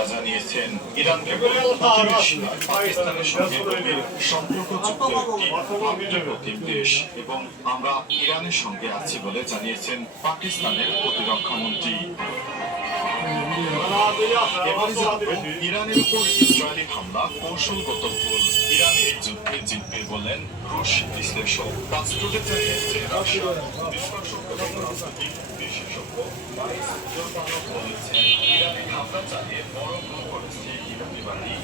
নিন্দা জানিয়েছেন। ইরানকে পাকিস্তানের সঙ্গে সম্পর্কযুক্ত একটি প্রতিম দেশ এবং আমরা ইরানের সঙ্গে আছি বলে জানিয়েছেন পাকিস্তানের প্রতিরক্ষা মন্ত্রী। ইরানের উপর ইসরায়েলি হামলা কৌশলগত ভুল, ইরান এই যুদ্ধে জিতবে বলেন রুশ বিশ্লেষক। রাষ্ট্রকে জানিয়েছে রাশিয়ার রাজনৈতিক বিশেষজ্ঞ বলেছেন ইরানে হামলা চালিয়ে বড় ভুল করেছে ইরানি বাহিনী।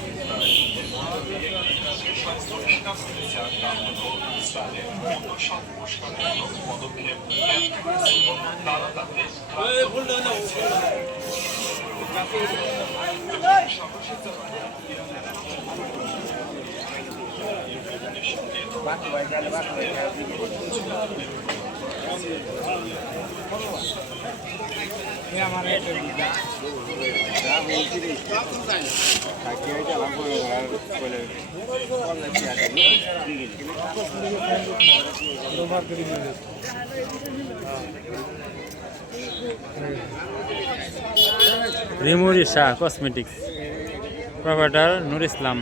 পরিষ্কার হয়েছে আর তা হল ইসরায়েলের মতো সংস্কারমূলক পদক্ষেপ তারা তাতে রিমুরি শাহ কসমেটিক্স, প্রোপাইটার নূর ইসলাম,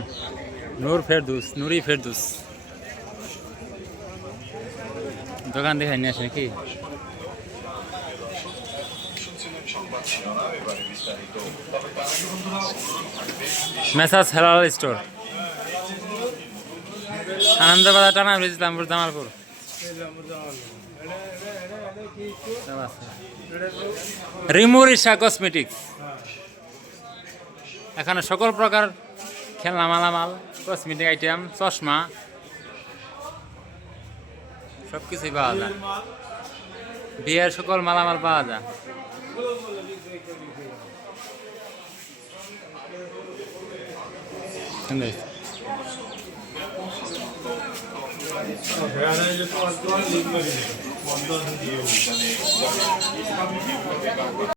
নুরি ফেরদুস। দোকান দেখাই নিয়ে আসে নাকি? মেসাজ হেলাল স্টোর, আনন্দবাজার, টানা ব্রিজ, ইসলামপুর, জামালপুর। রিমুরি শাহ কসমেটিক্স, এখানে সকল প্রকার খেলনা মালামাল, কসমেটিক আইটেম, চশমা সব কিছুই পাওয়া যায়। বিয়ের সকল মালামাল পাওয়া যায়। সুন্দর।